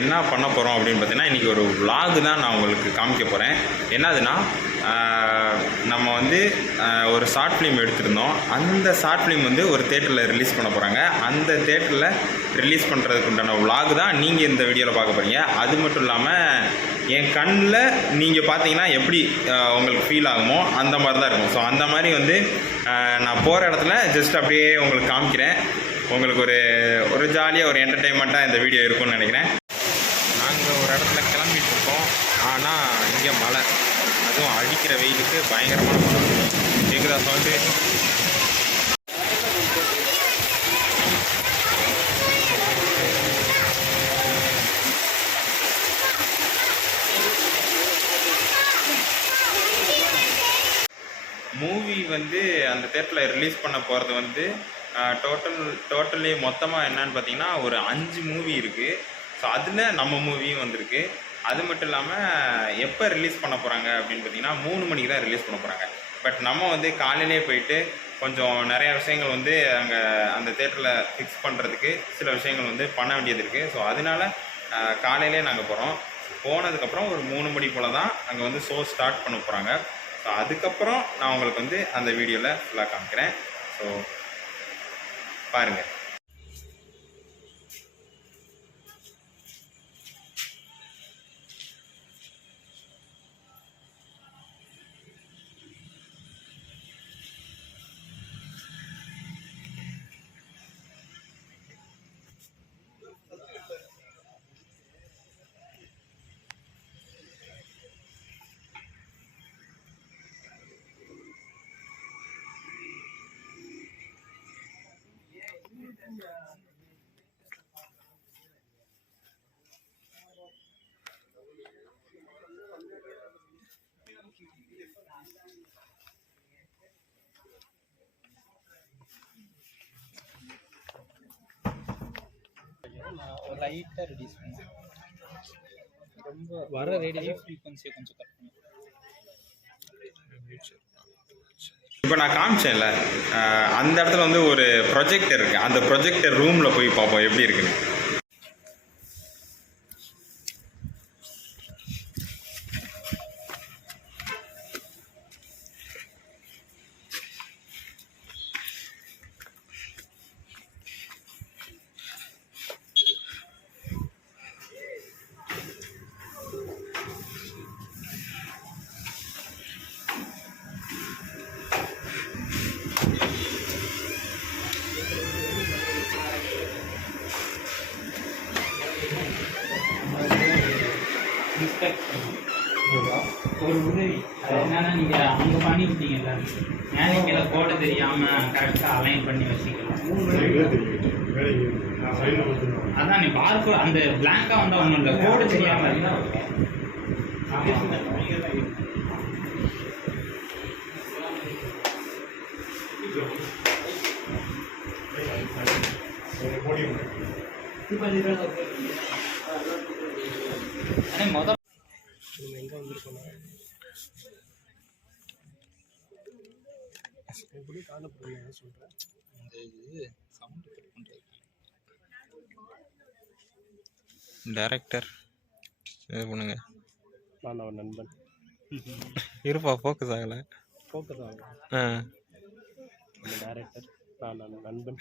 என்ன பண்ண போகிறோம் அப்படின்னு பார்த்தீங்கன்னா, இன்றைக்கி ஒரு vlog தான் நான் உங்களுக்கு காமிக்க போகிறேன். என்னதுன்னா, நம்ம வந்து ஒரு ஷார்ட் ஃபிலிம் எடுத்திருந்தோம். அந்த ஷார்ட் ஃபிலிம் வந்து ஒரு தேட்டரில் ரிலீஸ் பண்ண போகிறாங்க. அந்த தேட்டரில் ரிலீஸ் பண்ணுறதுக்கு உண்டான vlog தான் நீங்கள் இந்த வீடியோவில் பார்க்க போகிறீங்க. அது மட்டும் இல்லாமல் என் கண்ணில் நீங்கள் பார்த்தீங்கன்னா எப்படி உங்களுக்கு ஃபீல் ஆகுமோ அந்த மாதிரி தான் இருக்கும். ஸோ அந்த மாதிரி வந்து நான் போகிற இடத்துல ஜஸ்ட் அப்படியே உங்களுக்கு காமிக்கிறேன். உங்களுக்கு ஒரு ஜாலியாக ஒரு என்டர்டெயின்மெண்ட்டாக இந்த வீடியோ இருக்கும்னு நினைக்கிறேன். நாங்கள் ஒரு இடத்துல கிளம்பிட்டு இருக்கோம். ஆனால் இங்கே மழை, அதுவும் அடிக்கிற வெயிலுக்கு பயங்கரமான மழை. கேட்குதா சவுண்டு? மூவி வந்து அந்த தேட்டரில் ரிலீஸ் பண்ண போகிறது வந்து டோட்டலி மொத்தமாக என்னன்னு பார்த்தீங்கன்னா ஒரு 5 மூவி இருக்குது. ஸோ அதில் நம்ம மூவியும் வந்திருக்கு. அது மட்டும் இல்லாமல் எப்போ ரிலீஸ் பண்ண போகிறாங்க அப்படின்னு பார்த்தீங்கன்னா 3 மணிக்கு தான் ரிலீஸ் பண்ண போகிறாங்க. பட் நம்ம வந்து காலையிலே போயிட்டு கொஞ்சம் நிறையா விஷயங்கள் வந்து அங்கே அந்த தேட்டரில் ஃபிக்ஸ் பண்ணுறதுக்கு சில விஷயங்கள் வந்து பண்ண வேண்டியது இருக்குது. ஸோ அதனால காலையிலே நாங்கள் போகிறோம். போனதுக்கப்புறம் ஒரு 3 மணி போல் தான் அங்கே வந்து ஷோ ஸ்டார்ட் பண்ண போகிறாங்க. ஸோ அதுக்கப்புறம் நான் உங்களுக்கு வந்து அந்த வீடியோவில் ஃபுல்லாக காமிக்கிறேன். ஸோ பாருங்கள். லைட்டாக ரெடியூஸ் பண்ணி ரொம்ப வர ரேடியோ ஃப்ரீக்வன்சியை கொஞ்சம் கட் பண்ணி. இப்போ நான் காமிச்சேன்ல அந்த இடத்துல வந்து ஒரு ப்ரொஜெக்டர் இருக்குது. அந்த ப்ரொஜெக்டர் ரூமில் போய் பார்ப்போம் எப்படி இருக்குன்னு. ஒரு உதவி அது என்னன்னா, நீங்கள் அங்கே பண்ணிவிட்டீங்கல்ல, மேனிக்கில் கோடை தெரியாமல் கரெக்டாக அலைன் பண்ணி வச்சுக்கலாம். அதான் நீ பார்க்க அந்த பிளாங்காக வந்தால் ஒன்றும் இல்லை, கோடை தெரியாமல் இருந்தால் முதல் எங்கே வந்துருக்கோம் எப்படி காணப்படுங்க சொல்கிறேன். அந்த இது சவுண்டு கட் பண்ணுறது டைரக்டர் இது பண்ணுங்க. நான் ஒரு நண்பன் இருப்பா, ஃபோக்கஸ் ஆகலை. ஃபோக்கஸ் ஆகும். டைரக்டர் நான் நண்பன்.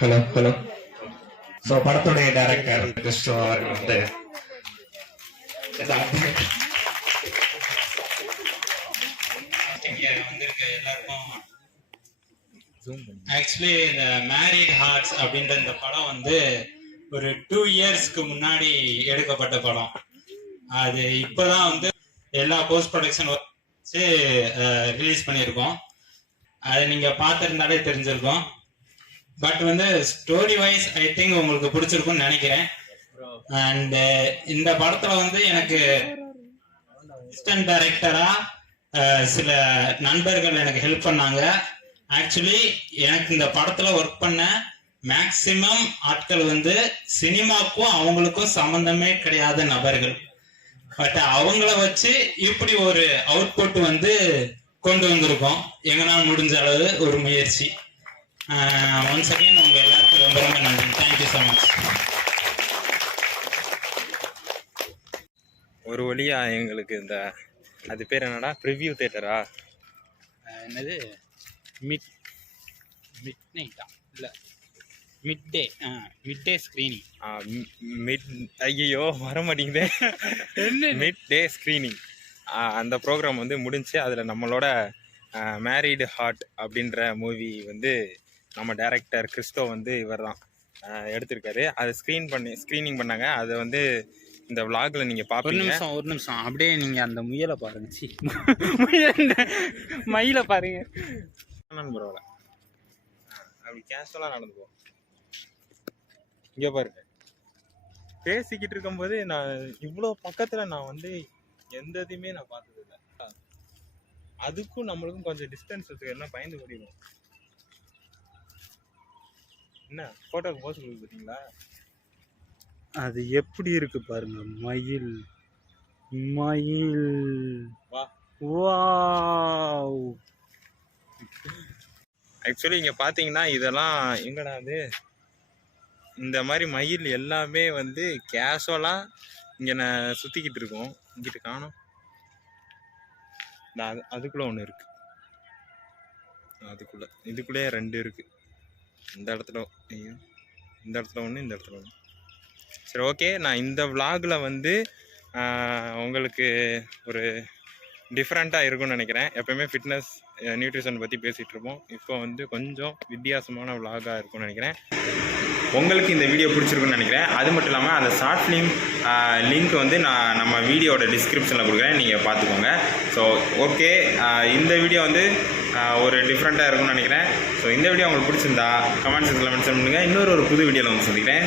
ஹலோ. ஸோ படத்துடைய டைரக்டர் கிறிஸ்டோ அவர்கள் வந்து வந்திருக்க எல்லாருக்கும் ஆக்சுவலி இந்த மேரிட் ஹார்ட்ஸ் அப்படின்ற இந்த படம் வந்து ஒரு 2 இயர்ஸ்க்கு முன்னாடி எடுக்கப்பட்ட படம். அது இப்போதான் வந்து எல்லா போஸ்ட் ப்ரொடக்ஷன் வச்சு ரிலீஸ் பண்ணியிருக்கோம். அது நீங்கள் பார்த்துருந்தாலே தெரிஞ்சிருக்கும். பட் வந்து ஸ்டோரி வைஸ் ஐ திங்க் உங்களுக்கு பிடிச்சிருக்கும்னு நினைக்கிறேன். அண்ட் இந்த படத்தில் வந்து எனக்கு அசிஸ்டன்ட் டைரக்டராக சில நண்பர்கள் எனக்கு ஹெல்ப் பண்ணாங்க. ஆக்சுவலி எனக்கு இந்த படத்தில் ஒர்க் பண்ண மேக்சிமம் ஆட்கள் வந்து சினிமாக்கும் அவங்களுக்கும் சம்மந்தமே கிடையாத நபர்கள். பட் அவங்கள வச்சு இப்படி ஒரு அவுட்புட் வந்து கொண்டு வந்திருக்கோம். எங்களால் முடிஞ்ச அளவு ஒரு முயற்சி. ஒன்ஸ் அகைன் உங்க எல்லாருக்கும் ரொம்ப ரொம்ப நன்றி. Thank you so much. ஒரு வழியா எங்களுக்கு இந்த அது பேர் என்னடா ப்ரிவ்யூ தேட்டரா என்னது மிட் நைட்டா இல்லை மிட் டே ஸ்க்ரீனிங். ஐயோ வர மாட்டேங்குது. மிட் டே ஸ்க்ரீனிங் அந்த ப்ரோக்ராம் வந்து முடிஞ்சு அதில் நம்மளோட மேரிடு ஹார்ட் அப்படின்ற மூவி வந்து நம்ம டைரக்டர் கிறிஸ்டோ வந்து இவர் தான் எடுத்திருக்காரு. அதை ஸ்க்ரீனிங் பண்ணாங்க. அதை வந்து இந்த விளாகில் நீங்கள் பார்ப்பீங்க. ஒரு நிமிஷம் அப்படியே நீங்கள் அந்த முயலை பாருங்க. மயிலை பாருங்க. பரவாயில்ல, அப்படி கேஷுவலாக நடந்து போவோம். இங்கே பாருங்க, பேசிக்கிட்டு இருக்கும்போது நான் இவ்வளோ பக்கத்தில் நான் வந்து எந்த இதையுமே நான் பார்த்தது இல்லை. அதுக்கும் நம்மளுக்கும் கொஞ்சம் டிஸ்டன்ஸ் வச்சுக்க எல்லாம் பயந்து ஓடிடும். என்ன ஃபோட்டோக்கு போஸ் கொடுக்கு பார்த்தீங்களா? அது எப்படி இருக்கு பாருங்க. மயில் வா. வாவ். ஆக்சுவலி இங்கே பார்த்தீங்கன்னா இதெல்லாம் எங்கடா அது இந்த மாதிரி மயில் எல்லாமே வந்து கேஷுவலாக இங்கே நான் சுற்றிக்கிட்டு இருக்கோம். இங்கிட்டு காணோம். அதுக்குள்ளே ஒன்று இருக்குது. இதுக்குள்ளே 2 இருக்குது. இந்த இடத்துல ஐயோ, இந்த இடத்துல ஒன்று, இந்த இடத்துல ஒன்று. சரி, ஓகே. நான் இந்த விளாகில் வந்து உங்களுக்கு ஒரு டிஃப்ரெண்ட்டாக இருக்கும்னு நினைக்கிறேன். எப்போயுமே ஃபிட்னஸ் நியூட்ரிஷன் பற்றி பேசிகிட்டு இருப்போம். இப்போ வந்து கொஞ்சம் வித்தியாசமான விளாகாக இருக்கும்னு நினைக்கிறேன். உங்களுக்கு இந்த வீடியோ பிடிச்சிருக்குன்னு நினைக்கிறேன். அது மட்டும் இல்லாமல் அந்த ஷார்ட் ஃபிலிம் லிங்க் வந்து நான் நம்ம வீடியோட டிஸ்கிரிப்ஷனில் கொடுக்குறேன், நீங்கள் பார்த்துக்கோங்க. ஸோ ஓகே, இந்த வீடியோ வந்து ஒரு டிஃப்ரெண்ட்டாக இருக்கும்னு நினைக்கிறேன். ஸோ இந்த வீடியோ உங்களுக்கு பிடிச்சிருந்தா கமெண்ட் செக்ஷனில் மென்ஷன் பண்ணுங்கள். இன்னொரு புது வீடியோவில் வந்து சந்திக்கிறேன்.